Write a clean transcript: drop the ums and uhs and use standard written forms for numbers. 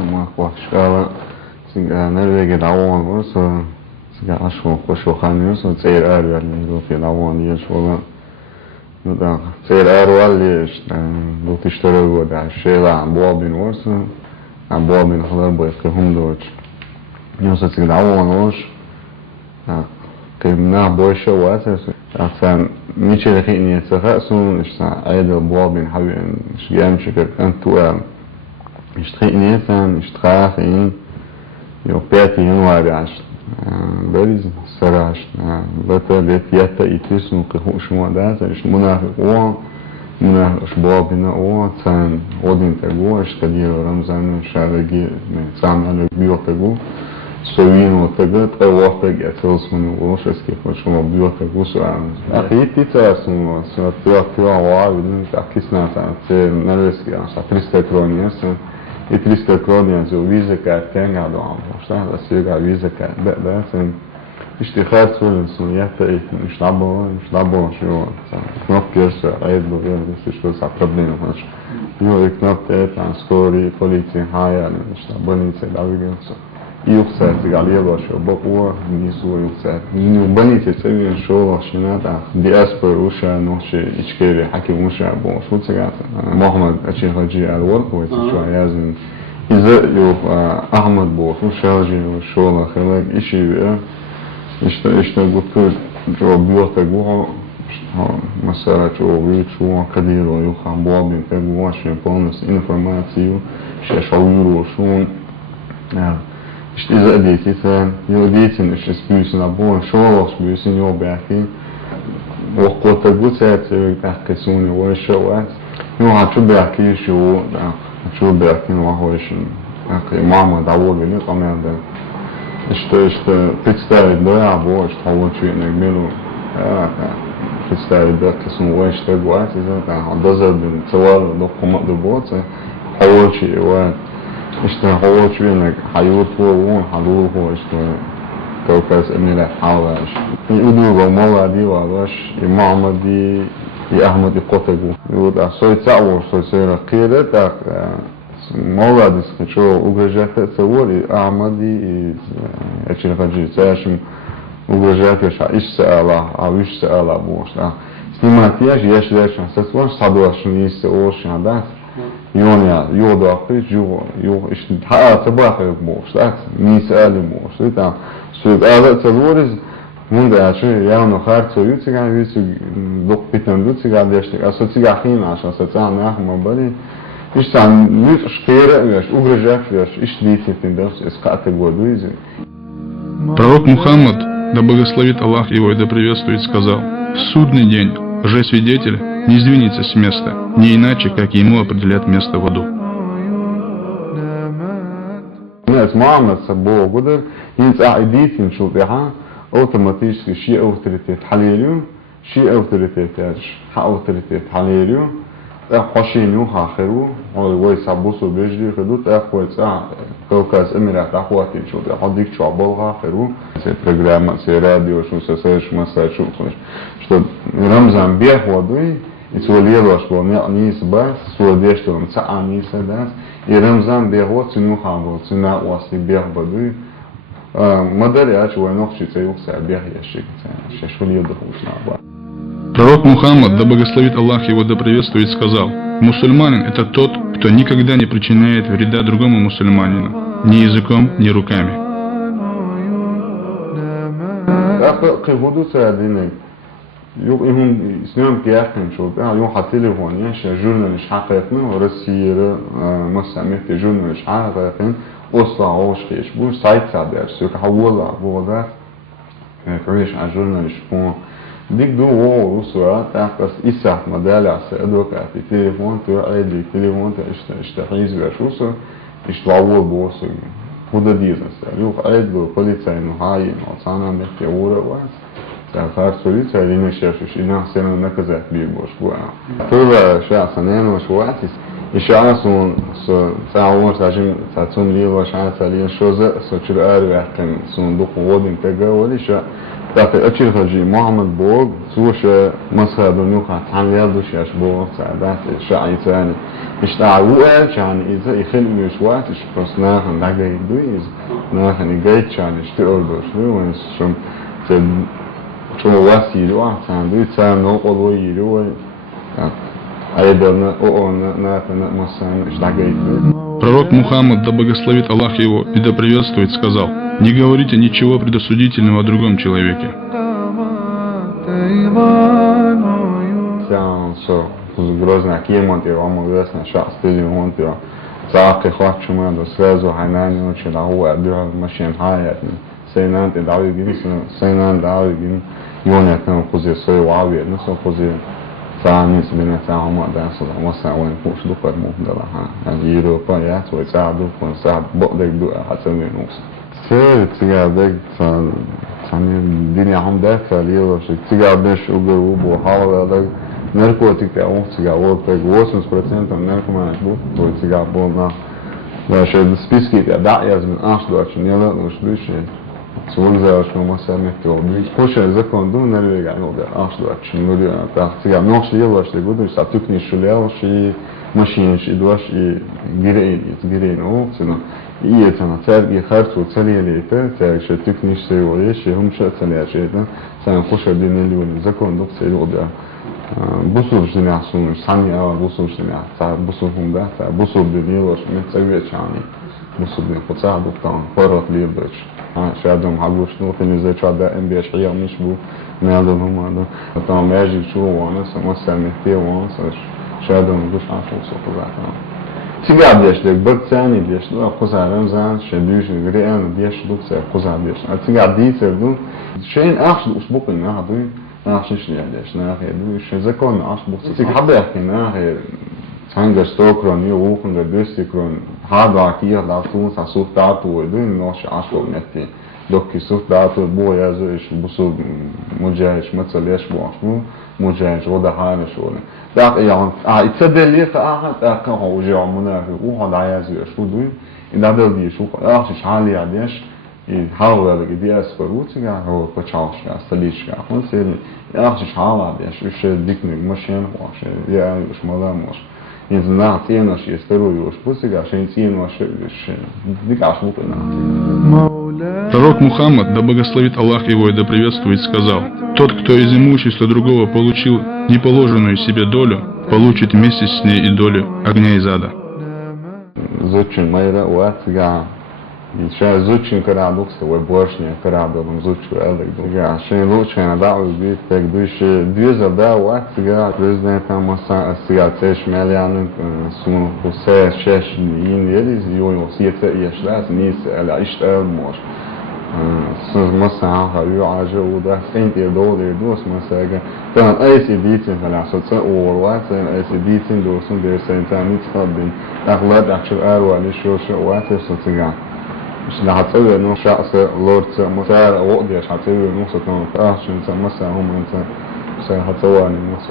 ما خوشگاه نروژ دوام ورس سیگار اشو خوشو خانیوس و سیر آرویلی رو فی دوانیش ولی ندا سیر آرویلیش دو تیشتره بود شیل عن بابین ورس عن بابین خدا باید که هم دوچ نیوسا سیگار دوانوش که نه باشه واسه اصلا میشه که این يتخاصون اشتغل عيد بابين حبيبين شجام شكر أنتوا اشتغل إنسان اشتغل إن يوبياتي ينوار عشت بريز سراش بتر يتا يتيس نقهوش مودات إيش منافق منافق بابنا تان ودين تجوا اشتغل رمزان شارجي من سامع البيو تجوا سوين وتجد أوافق أساس من وش أسكت وشو مبيو تجوس أخي تيتاسون سنتيا وعاودين تأكيسنا سنتي نرسكي عشان تريستكرونيا سن تريستكرونيا زو فيزا كات كان قاعد عم وشتاع بس يرجع فيزا كات بقى سن اشتخاص سن سنيات مش لعبوا شو كنوب كيرس عيد بغير بس شو سأقبلين وش يو كنوب تيت عن سكوري بوليتي هاي يعني مش لعبوني تلاقي يخسر تقاليه باشه بقوة نيسو يخسر نبني تسوي شو عشان دياسبر وشا نوش إشكالي حكي وشا باش شو تقال محمد أشي هجي الورق هو شو عايزين إذا يو أحمد باش وشا هجي وشو خلاك إشي بقى قلت جو بيوتا جوه مثلا جو بيت شو كدير ويخام بوابين تجوا شيء بونس إنفورماتيو شيء شاورو شو İşte izlediyse sen yöneticin işte büyüsün abon şoğlu büyüsün yol belki o kota gutset belki sonu ve şoğat yok haçu belki şu belki ne hoşun belki mama davul beni kamerde işte представить да abo işte hava çuyene melo представить belki sonu ve işte guat zaten hazır bin tsawal dokumat da bot hava çuye ve işte hava çuyene hayat bu halu bu işte توكس أمير حواش يقولوا بمولا دي وعاش إمام دي أحمد قطبو يقول أصوي تعور صوي قيرة تاك مولا دي سكتشو وجرجات تصوري أحمد دي أشيل خجي تاشم وجرجات يش إيش سأله أو إيش سأله بوش سنماتياش يش ليش سأسوان صدواش نيس أوش عندك يونيا يودا قيش يو إيش حقا تباخي بوش لا نيس ألي بوش لا سوق هذا تلوريز من ده عشان يوم آخر سويت سيجان ويسو دوق بيتن دوت سيجان داشتك أصلا سيجاخين عشان ستان ناخد مبالي إيش تان نيت شكيرة ويش أوجرجاك ويش إيش ديتي تندرس إسقاط الجودويزي. Пророк Мухаммад, да благословит Аллах его и да приветствует, сказал: в судный день лжесвидетель не сдвинется с места, не иначе, как ему определят место в аду. الناس معاملة سبوه قدر ينسى عيديتين شو بيها اوتوماتيشي شيء اوتوريتيت حاليليو شيء اوتوريتيت حق اوتوريتيت حاليليو قشينيو هاخرو وي سابوسو بيجدي خدوت اخوات كوكاز اميرات اخواتي شو بيها ديك شو عبالغا خرو سي برنامج سي راديو شو سيش مسا شو что رمزان بيه ودوي يتوليلوش بو نيس باس سوديشتو مسا نيس داس и Рамзан бегал цену хавал, цена у вас и бег бады. Модели аж войнах читается бег ящик, шашули дохушна ба. Пророк Мухаммад, да благословит Аллах его, да приветствует, сказал: мусульманин — это тот, кто никогда не причиняет вреда другому мусульманину, ни языком, ни руками. يوم إهم سنوم كياكن شو بقى يوم حتليفون ياش جورناليش حقيقنا ورسير مسامير جورناليش حقيقنا أصلا عوش خيش بوش سايت سابير سوك حولا بوضع فريش على جورناليش فون ديك دو وو رسوات أحكس إساح مدالع سأدوك في تليفون ترى دي تليفون تشتحيز بشوسو اشتواول بوسو هذا ديزنس يوم أيد بو بوليساي نهاي نصانا مختي ورا واس آخر سوری سری نشافش اینا سنا نکزه بی باش بوا. تو شو سنين وش وقتی إشارة سون ساعون ساجم ساتون لي وش عن سالين شوزة سوتشر آر وقتن سون دو قوادين تجا ولی شو لكن أشيل خجي محمد بوق سوش مسخة دنيوخة عن يدوش يشبوه سعدات شعي ثاني اشتعوه يعني إذا يخل مشوات إشبس ناخن لقى يدويز ناخن يقيت شان اشتغل دوش ونسشم شو واسيلو عن دوي تسام نوقضو يلو أيضا ناخن مسان اشتعقى يدوي. Пророк Мухаммад, да благословит Аллах его и да приветствует, сказал: «Не говорите ничего предосудительного о другом человеке». ثاني سبنا ثاهم ودا صدق وسع وين فوش دقة مهدلها يعني يوروبا يا سوي ساعدوا كون ساعد بقدر يدوا حتى من نص سير تجاهك ثاني الدنيا هم ده فليه شيء تجاهش وجو وحاول هذا نركوتك أو تجاهه تجوسن سبرتين تنركو ما يبود وتجاهه ما وشيء سبيسكي داعي من أشلو عشان يلا مش بيشين سوق زاوش مثلا مكتوب خوش از کندوم نمیگه نمیگه آش داشت نمیگه وقتی هم نوش یه شده بود است تکنی شلیال شی ماشینش دوش گیرین او سنا یه تنها تر یه خرط و تلیه لیته تر شد تکنیش سویه شی هم شد تلیه شدن سن خوش دینیلی و زکندوم سیل ده بوسوش دنیاسون سانی آور بوسوش دنیاس بوسوش هم ده بوسوش دنیاش متسویه چانی بوسوش دنیا خودسا دکتان فرات لیر بچ شادهم حلوش نو في نزاع شاد NBA شيء مش بو نادهم هذا طبعا ماجي شو وانا مثلا مهتي وانا شادهم دوش عارف وصف ذاته تيجي بديش ده بق ثاني بديش ده قصة رمزان شديش غير أنا بديش دوك سر قصة بديش تيجي عدي سردو شيء آخر أسبوع إنها هذوي آخر شيء بديش ناخذ دوي شيء زكون آخر بس تيجي حبة يحكي ناخذ Sanga stokron ju ukon da dystikron hada akir da tun sa sut datu du nosh ashlo netti dokki sut datu bo yazo ish busu mujahish matsalesh bo ashmu mujahish wada hana shone da yani itsadel li fa kan ho jo muna u hada yazo ish du inda da di shu ach shali adish hawa da gedias farutiga ho pachashka salishka khonse ach shala adish ish diknig mashin wa ya ish malamos не знаю, цену, что есть вторую, пусть гашен цену, что дикаш мукна. Пророк Мухаммад, да благословит Аллах его и да приветствует, сказал: «Тот, кто из имущества другого получил неположенную себе долю, получит вместе с ней и долю огня из ада». شاید زوجین کرده دوست و باشنی کرده من زوج شده دیگه شاید لوچن داوی بیت تک دوش دیز داو سیگار پرزیدنت هم مثلا سیاستش ملیان سون حسه شش این یلیز یو سیاست یشلاس نیست الاشت الماش مثلا هایو عاجه و ده سنت دولار دوست مثلا تمام ایسی دیتن فلاسفه اوروات ایسی دیتن دوستون در سنتانیت خدین اغلب اکثر اروانی شو واتر سوتیگان مش هتسوي انه شخص لورد مثلا وقت عشان تسوي نص كمان عشان مثلا هم انت هتسوي نص